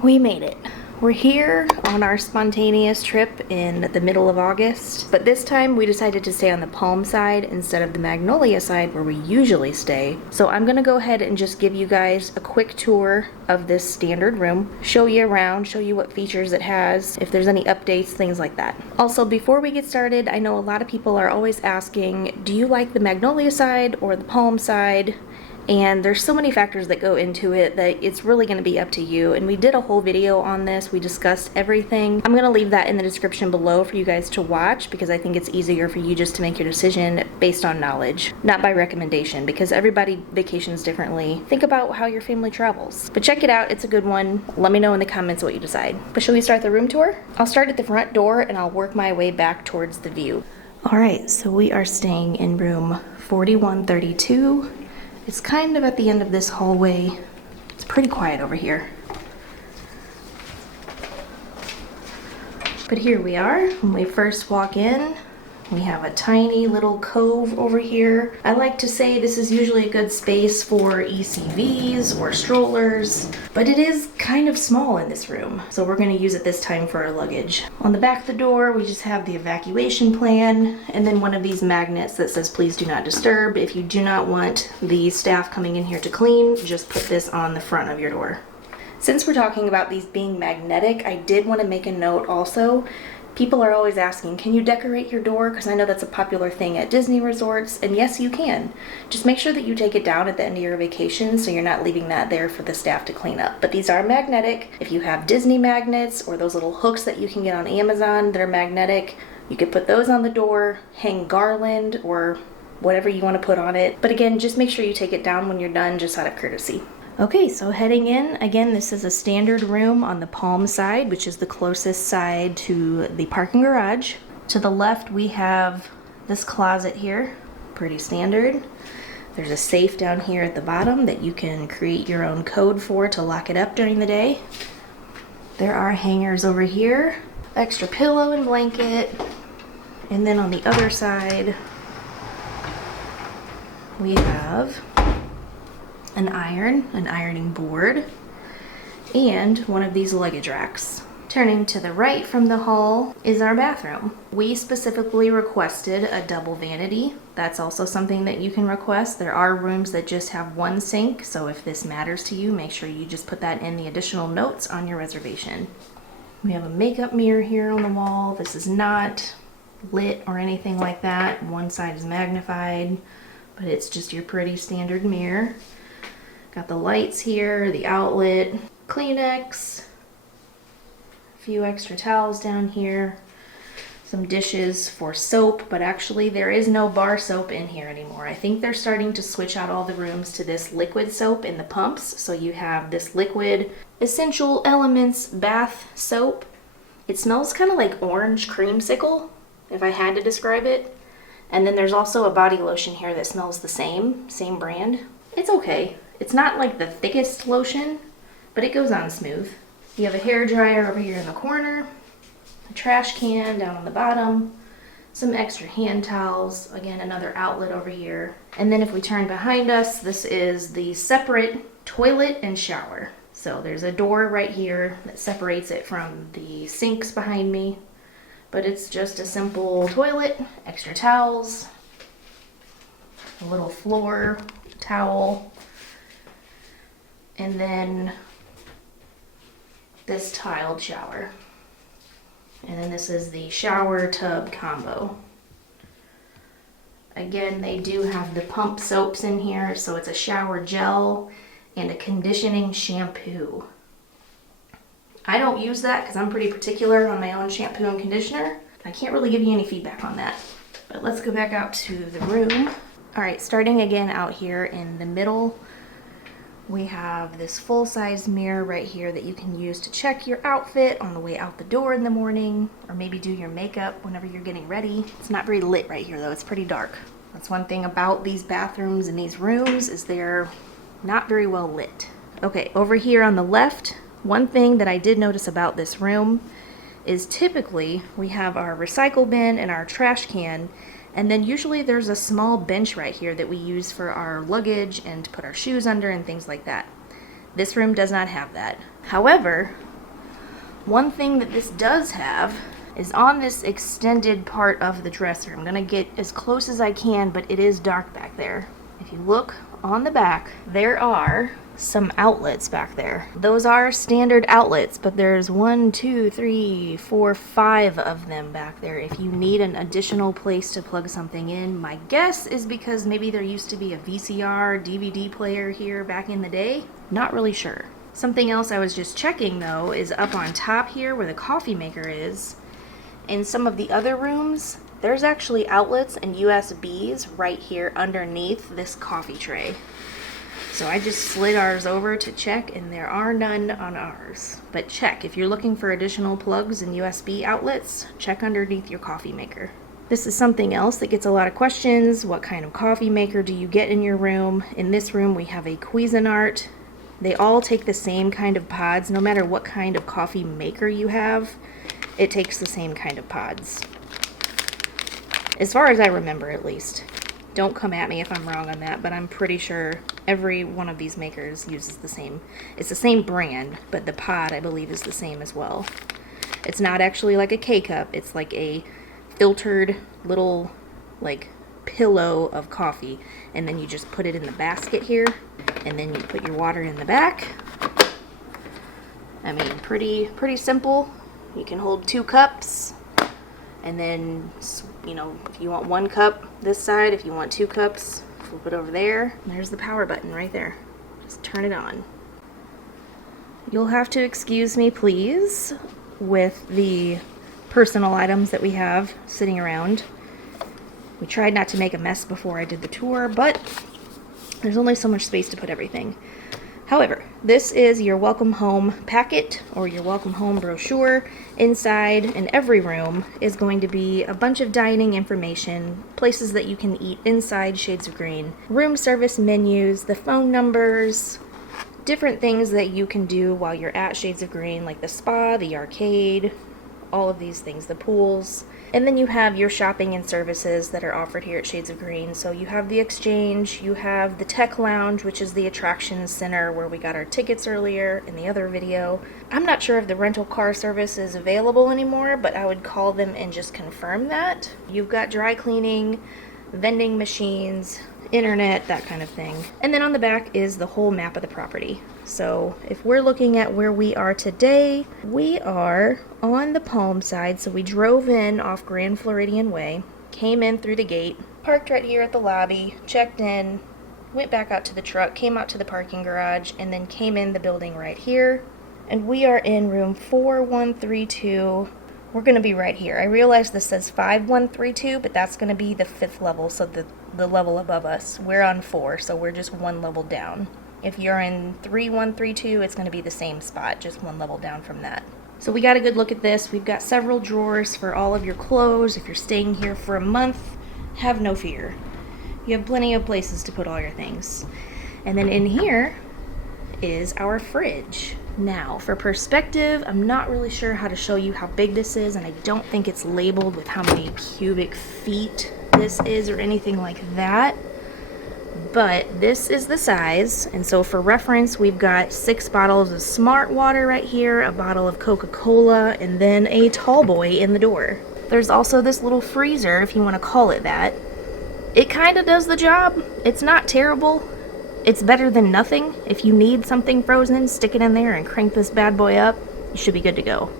We made it. We're here on our spontaneous trip in the middle of August, but this time we decided to stay on the Palm side instead of the Magnolia side where we usually stay. So I'm gonna go ahead and just give you guys a quick tour of this standard room, show you around, show you what features it has, if there's any updates, things like that. Also, before we get started, I know a lot of people are always asking, do you like the Magnolia side or the Palm side? And there's so many factors that go into it that it's really going to be up to you. And we did a whole video on this. We discussed everything. I'm going to leave that in the description below for you guys to watch because I think it's easier for you just to make your decision based on knowledge, not by recommendation, because everybody vacations differently. Think about how your family travels. But check it out. It's a good one. Let me know in the comments what you decide. But shall we start the room tour? I'll start at the front door and I'll work my way back towards the view. All right, so we are staying in room 4132. It's kind of at the end of this hallway. It's pretty quiet over here. But here we are. When we first walk in, we have a tiny little cove over here. I like to say this is usually a good space for ECVs or strollers, but it is kind of small in this room. So we're gonna use it this time for our luggage. On the back of the door, we just have the evacuation plan and then one of these magnets that says, please do not disturb. If you do not want the staff coming in here to clean, just put this on the front of your door. Since we're talking about these being magnetic, I did want to make a note also. People are always asking, can you decorate your door? Because I know that's a popular thing at Disney resorts, and yes, you can. Just make sure that you take it down at the end of your vacation so you're not leaving that there for the staff to clean up. But these are magnetic. If you have Disney magnets or those little hooks that you can get on Amazon that are magnetic, you could put those on the door, hang garland, or whatever you want to put on it. But again, just make sure you take it down when you're done, just out of courtesy. Okay, so heading in, again, this is a standard room on the Palm side, which is the closest side to the parking garage. To the left, we have this closet here, pretty standard. There's a safe down here at the bottom that you can create your own code for to lock it up during the day. There are hangers over here, extra pillow and blanket. And then on the other side, we have an ironing board, and one of these luggage racks. Turning to the right from the hall is our bathroom. We specifically requested a double vanity. That's also something that you can request. There are rooms that just have one sink, so if this matters to you, make sure you just put that in the additional notes on your reservation. We have a makeup mirror here on the wall. This is not lit or anything like that. One side is magnified, but it's just your pretty standard mirror. Got the lights here, the outlet, Kleenex, a few extra towels down here, some dishes for soap, but actually there is no bar soap in here anymore. I think they're starting to switch out all the rooms to this liquid soap in the pumps. So you have this liquid Essential Elements bath soap. It smells kind of like orange creamsicle, if I had to describe it. And then there's also a body lotion here that smells the same brand. It's okay. It's not like the thickest lotion, but it goes on smooth. You have a hair dryer over here in the corner, a trash can down on the bottom, some extra hand towels, again, another outlet over here. And then if we turn behind us, this is the separate toilet and shower. So there's a door right here that separates it from the sinks behind me, but it's just a simple toilet, extra towels, a little floor towel, and then this tiled shower. And then this is the shower tub combo. Again, they do have the pump soaps in here, so it's a shower gel and a conditioning shampoo. I don't use that because I'm pretty particular on my own shampoo and conditioner. I can't really give you any feedback on that. But let's go back out to the room. All right, starting again out here in the middle, we have this full-size mirror right here that you can use to check your outfit on the way out the door in the morning, or maybe do your makeup whenever you're getting ready. It's not very lit right here though, it's pretty dark. That's one thing about these bathrooms and these rooms is they're not very well lit. Okay, over here on the left, one thing that I did notice about this room is typically we have our recycle bin and our trash can, and then usually there's a small bench right here that we use for our luggage and to put our shoes under and things like that. This room does not have that. However, One thing that this does have is on this extended part of the dresser. I'm gonna get as close as I can, but it is dark back there. If you look on the back, there are some outlets back there. Those are standard outlets, but there's 1, 2, 3, 4, 5 of them back there. If you need an additional place to plug something in, my guess is because maybe there used to be a VCR, DVD player here back in the day. Not really sure. Something else I was just checking though is up on top here where the coffee maker is. In some of the other rooms, there's actually outlets and USBs right here underneath this coffee tray. So I just slid ours over to check, and there are none on ours. But check, if you're looking for additional plugs and USB outlets, check underneath your coffee maker. This is something else that gets a lot of questions. What kind of coffee maker do you get in your room? In this room we have a Cuisinart. They all take the same kind of pods. No matter what kind of coffee maker you have, it takes the same kind of pods. As far as I remember, at least. Don't come at me if I'm wrong on that, but I'm pretty sure every one of these makers uses the same. It's the same brand, but the pod, I believe, is the same as well. It's not actually like a K-cup. It's like a filtered little, like, pillow of coffee, and then you just put it in the basket here, and then you put your water in the back. I mean, pretty simple. You can hold 2 cups. And then, you know, if you want 1 cup this side, if you want 2 cups, flip it over there. And there's the power button right there. Just turn it on. You'll have to excuse me, please, with the personal items that we have sitting around. We tried not to make a mess before I did the tour, but there's only so much space to put everything. However, this is your welcome home packet or your welcome home brochure. Inside in every room is going to be a bunch of dining information, places that you can eat inside Shades of Green, room service menus, the phone numbers, different things that you can do while you're at Shades of Green, like the spa, the arcade, all of these things, the pools. And then you have your shopping and services that are offered here at Shades of Green. So you have the Exchange, you have the Tech Lounge, which is the attractions center where we got our tickets earlier in the other video. I'm not sure if the rental car service is available anymore, but I would call them and just confirm that. You've got dry cleaning, vending machines, internet, that kind of thing. And then on the back is the whole map of the property. So if we're looking at where we are today, we are on the Palm side. So we drove in off Grand Floridian Way, came in through the gate, parked right here at the lobby, checked in, went back out to the truck, came out to the parking garage, and then came in the building right here. And we are in room 4132. We're going to be right here. I realize this says 5132, but that's going to be the 5th level, so the level above us. We're on 4, so we're just 1 level down. If you're in 3132, it's going to be the same spot, just 1 level down from that. So we got a good look at this. We've got several drawers for all of your clothes. If you're staying here for a month, have no fear. You have plenty of places to put all your things. And then in here is our fridge. Now, for perspective, I'm not really sure how to show you how big this is, and I don't think it's labeled with how many cubic feet this is or anything like that. But this is the size, and so for reference, we've got 6 bottles of Smart Water right here, a bottle of Coca-Cola, and then a tall boy in the door. There's also this little freezer, if you want to call it that. It kind of does the job. It's not terrible. It's better than nothing. If you need something frozen, stick it in there and crank this bad boy up. You should be good to go.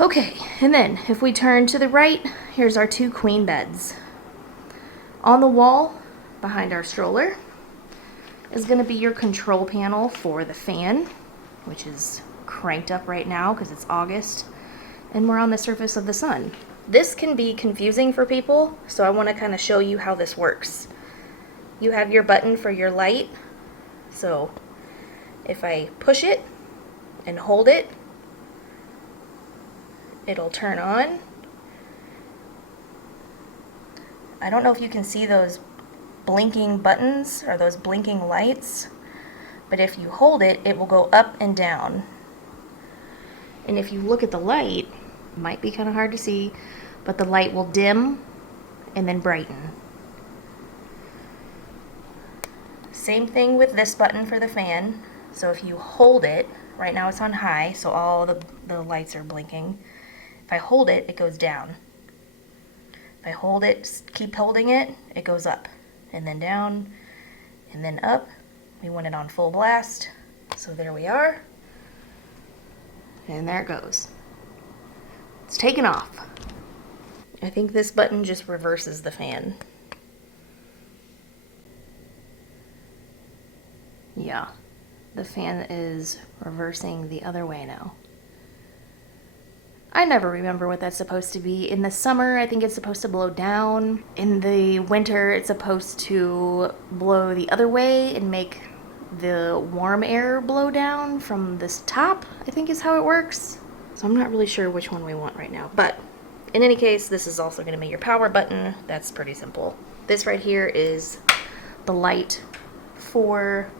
Okay, and then if we turn to the right, here's our 2 queen beds. On the wall, behind our stroller, is going to be your control panel for the fan, which is cranked up right now because it's August, and we're on the surface of the sun. This can be confusing for people, so I want to kind of show you how this works. You have your button for your light. So if I push it and hold it, it'll turn on. I don't know if you can see those blinking buttons or those blinking lights, but if you hold it, it will go up and down. And if you look at the light, it might be kind of hard to see, but the light will dim and then brighten. Same thing with this button for the fan. So if you hold it, Right now it's on high, so all the lights are blinking. If I hold it, it goes down. If I hold it, keep holding it, it goes up. And then down, and then up. We want it on full blast. So there we are. And there it goes. It's taken off. I think this button just reverses the fan. Yeah, the fan is reversing the other way now. I never remember what that's supposed to be. In the summer, I think it's supposed to blow down. In the winter, it's supposed to blow the other way and make the warm air blow down from this top, I think is how it works. So I'm not really sure which one we want right now. But in any case, this is also going to be your power button. That's pretty simple. This right here is the light for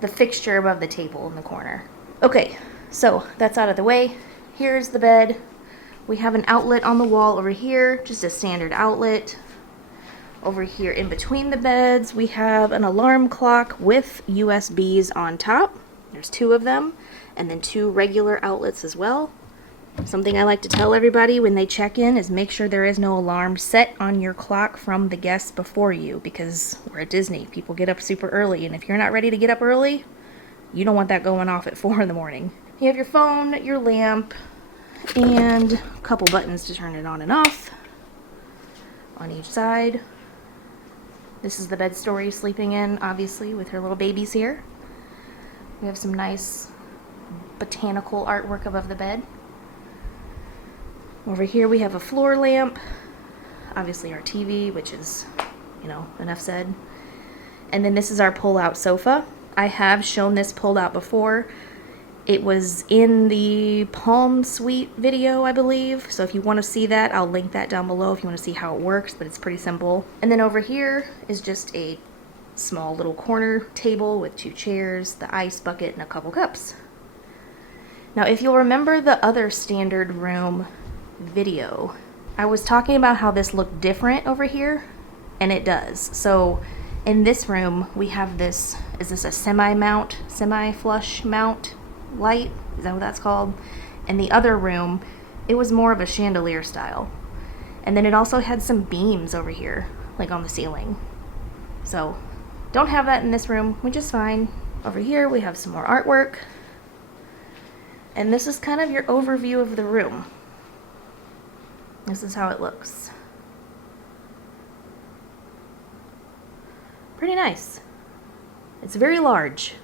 the fixture above the table in the corner. Okay, so that's out of the way. Here's the bed. We have an outlet on the wall over here, just a standard outlet. Over here in between the beds, we have an alarm clock with USBs on top. There's 2 of them, and then 2 regular outlets as well. Something I like to tell everybody when they check in is make sure there is no alarm set on your clock from the guests before you, because we're at Disney. People get up super early, and if you're not ready to get up early, you don't want that going off at 4 in the morning. You have your phone, your lamp, and a couple buttons to turn it on and off on each side. This is the bed story sleeping in, obviously, with her little babies here. We have some nice botanical artwork above the bed. Over here we have a floor lamp, obviously our TV, which is, you know, enough said. And then this is our pull-out sofa. I have shown this pulled out before. It was in the Palm Suite video, I believe. So if you want to see that, I'll link that down below if you want to see how it works, but it's pretty simple. And then over here is just a small little corner table with 2 chairs, the ice bucket, and a couple cups. Now, if you'll remember the other standard room video, I was talking about how this looked different over here, and it does. So in this room, we have this, is this a semi-flush mount light? Is that what that's called? In the other room, it was more of a chandelier style. And then it also had some beams over here, like on the ceiling. So don't have that in this room, which is fine. Over here, we have some more artwork. And this is kind of your overview of the room. This is how it looks. Pretty nice. It's very large.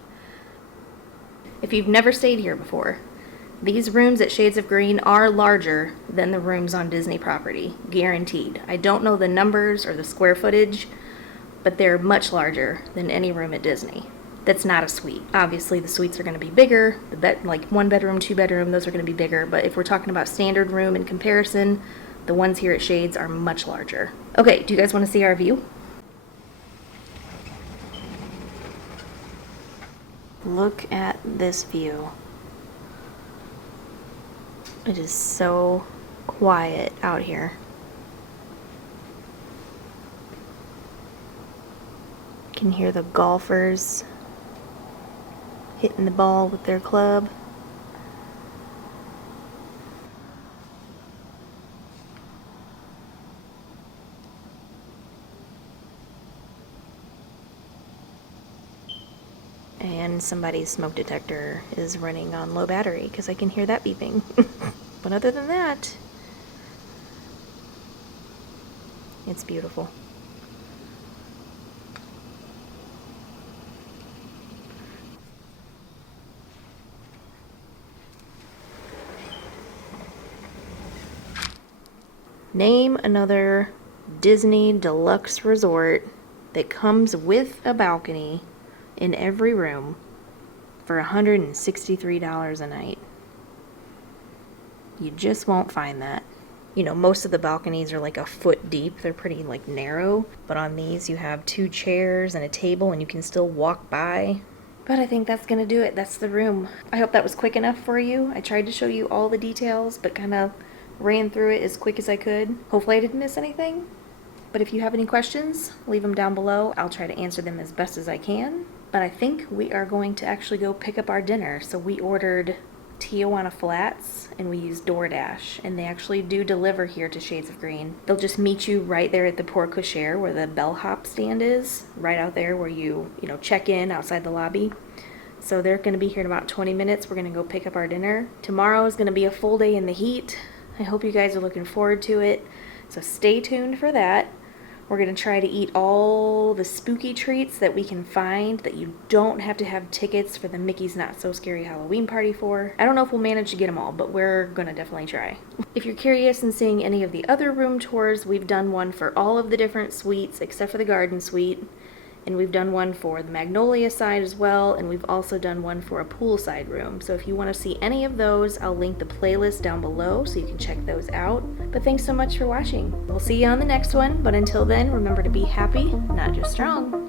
If you've never stayed here before, these rooms at Shades of Green are larger than the rooms on Disney property, guaranteed. I don't know the numbers or the square footage, but they're much larger than any room at Disney. That's not a suite. Obviously, the suites are going to be bigger. The bed, like 1 bedroom, 2 bedroom, those are going to be bigger. But if we're talking about standard room in comparison, the ones here at Shades are much larger. Okay, do you guys want to see our view? Look at this view. It is so quiet out here. You can hear the golfers hitting the ball with their club. And somebody's smoke detector is running on low battery because I can hear that beeping. But other than that, it's beautiful. Name another Disney deluxe resort that comes with a balcony in every room for $163 a night. You just won't find that. You know, most of the balconies are like a foot deep. They're pretty like narrow, but on these you have 2 chairs and a table and you can still walk by. But I think that's gonna do it. That's the room. I hope that was quick enough for you. I tried to show you all the details, but kind of ran through it as quick as I could. Hopefully I didn't miss anything. But if you have any questions, leave them down below. I'll try to answer them as best as I can. But I think we are going to actually go pick up our dinner. So we ordered Tijuana Flats and we used DoorDash, and they actually do deliver here to Shades of Green. They'll just meet you right there at the porte cochere where the bellhop stand is, right out there where you check in outside the lobby. So they're going to be here in about 20 minutes. We're going to go pick up our dinner. Tomorrow is going to be a full day in the heat. I hope you guys are looking forward to it. So stay tuned for that. We're going to try to eat all the spooky treats that we can find that you don't have to have tickets for the Mickey's Not So Scary Halloween party for. I don't know if we'll manage to get them all, but we're going to definitely try. If you're curious in seeing any of the other room tours, we've done one for all of the different suites except for the garden suite. And we've done one for the Magnolia side as well, and we've also done one for a poolside room. So if you want to see any of those, I'll link the playlist down below so you can check those out. But thanks so much for watching. We'll see you on the next one, but until then, remember to be happy, not just strong.